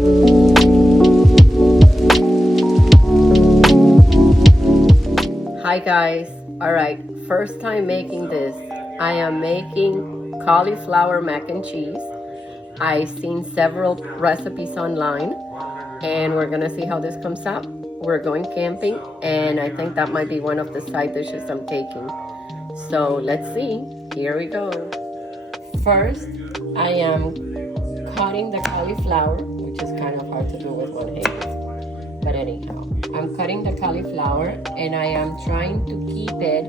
Hi guys, all right, first time making this. I am making cauliflower mac and cheese. I've seen several recipes online and we're gonna see how this comes out. We're going camping and I think that might be one of the side dishes I'm taking. So let's see, here we go. First, I am cutting the cauliflower, which is kind of hard to do with one hand, but anyhow. I'm cutting the cauliflower and I am trying to keep it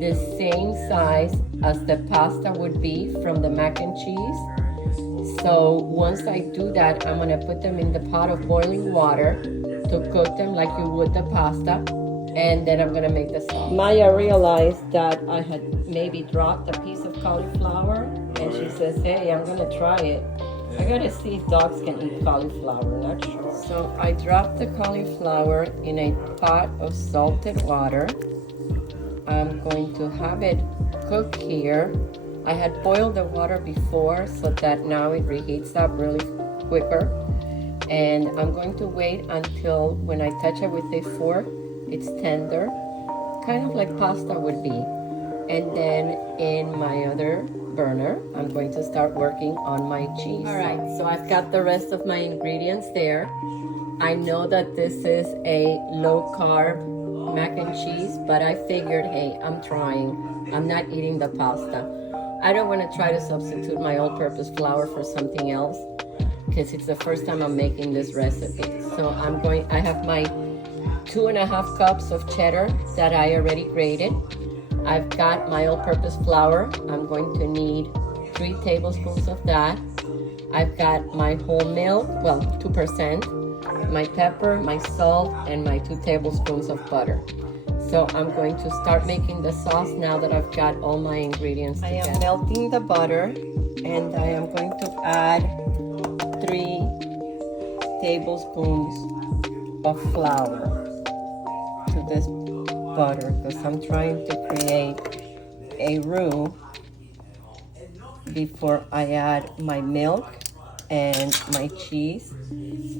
the same size as the pasta would be from the mac and cheese. So once I do that, I'm gonna put them in the pot of boiling water to cook them like you would the pasta, and then I'm gonna make the sauce. Maya realized that I had maybe dropped a piece of cauliflower and she says, hey, I'm gonna try it. I gotta see if dogs can eat cauliflower, not sure. So I dropped the cauliflower in a pot of salted water. I'm going to have it cook here. I had boiled the water before so that now it reheats up really quicker. And I'm going to wait until when I touch it with a fork, it's tender, kind of like pasta would be. And then in my other burner, I'm going to start working on my cheese. All right, so I've got the rest of my ingredients there. I know that this is a low carb mac and cheese, but I figured, hey, I'm trying. I'm not eating the pasta. I don't want to try to substitute my all-purpose flour for something else because it's the first time I'm making this recipe. So I have my 2.5 cups of cheddar that I already grated. I've got my all-purpose flour. I'm going to need 3 tablespoons of that. I've got my whole milk, well, 2%, my pepper, my salt, and my 2 tablespoons of butter. So I'm going to start making the sauce now that I've got all my ingredients together. I am melting the butter, and I am going to add 3 tablespoons of flour to this butter because I'm trying to create a roux before I add my milk and my cheese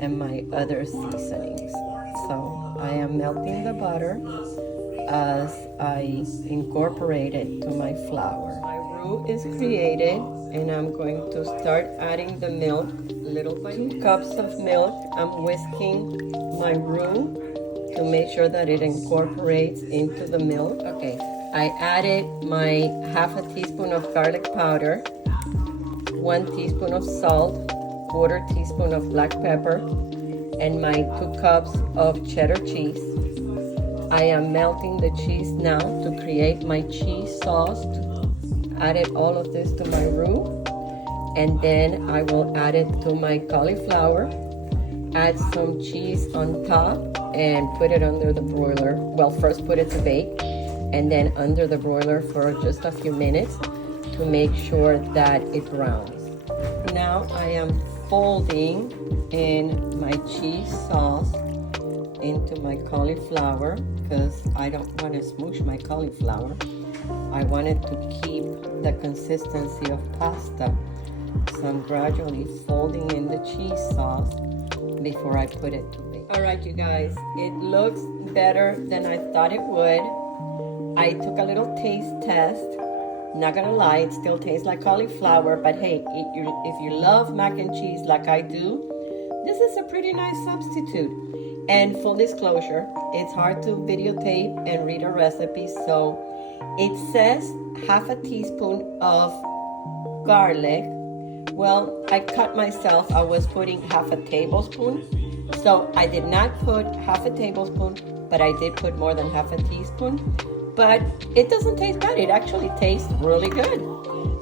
and my other seasonings. So I am melting the butter as I incorporate it to my flour. My roux is created and I'm going to start adding the milk little by 2 cups of milk. I'm whisking my roux to make sure that it incorporates into the milk. Okay, I added my half a teaspoon of garlic powder, 1 teaspoon of salt, 1/4 teaspoon of black pepper, and my 2 cups of cheddar cheese. I am melting the cheese now to create my cheese sauce. Added all of this to my roux, and then I will add it to my cauliflower, add some cheese on top, and put it under the broiler. Well, first put it to bake and then under the broiler for just a few minutes to make sure that it browns. Now I am folding in my cheese sauce into my cauliflower because I don't want to smoosh my cauliflower. I want it to keep the consistency of pasta. So I'm gradually folding in the cheese sauce before I put it to bake. All right, you guys, it looks better than I thought it would. I took a little taste test. Not gonna lie, it still tastes like cauliflower, but hey, if you love mac and cheese like I do, this is a pretty nice substitute. And full disclosure, it's hard to videotape and read a recipe, so it says half a teaspoon of garlic. Well, I cut myself. I was putting half a tablespoon. So I did not put half a tablespoon, but I did put more than half a teaspoon. But it doesn't taste bad. It actually tastes really good.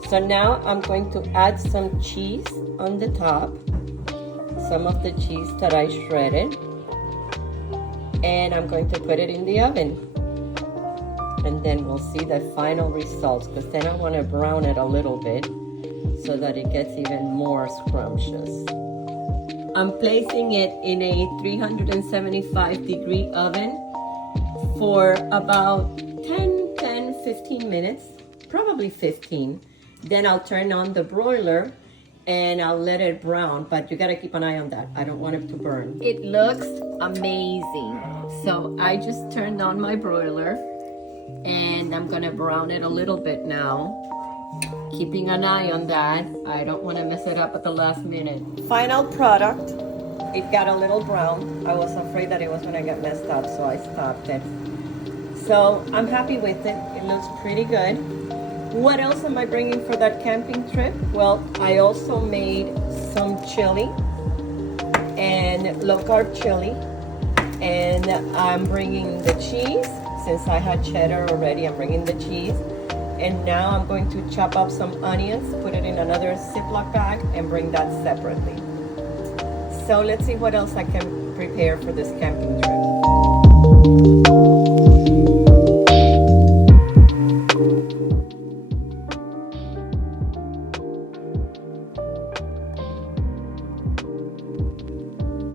So now I'm going to add some cheese on the top. Some of the cheese that I shredded. And I'm going to put it in the oven. And then we'll see the final results because then I want to brown it a little bit so that it gets even more scrumptious. I'm placing it in a 375 degree oven for about 15 minutes, probably 15. Then I'll turn on the broiler and I'll let it brown, but you gotta keep an eye on that. I don't want it to burn. It looks amazing. So I just turned on my broiler and I'm gonna brown it a little bit now. Keeping an eye on that. I don't wanna mess it up at the last minute. Final product. It got a little brown. I was afraid that it was gonna get messed up, so I stopped it. So I'm happy with it. It looks pretty good. What else am I bringing for that camping trip? Well, I also made some chili and low carb chili. And I'm bringing the cheese. Since I had cheddar already, I'm bringing the cheese. And now I'm going to chop up some onions, put it in another Ziploc bag, and bring that separately. So let's see what else I can prepare for this camping trip.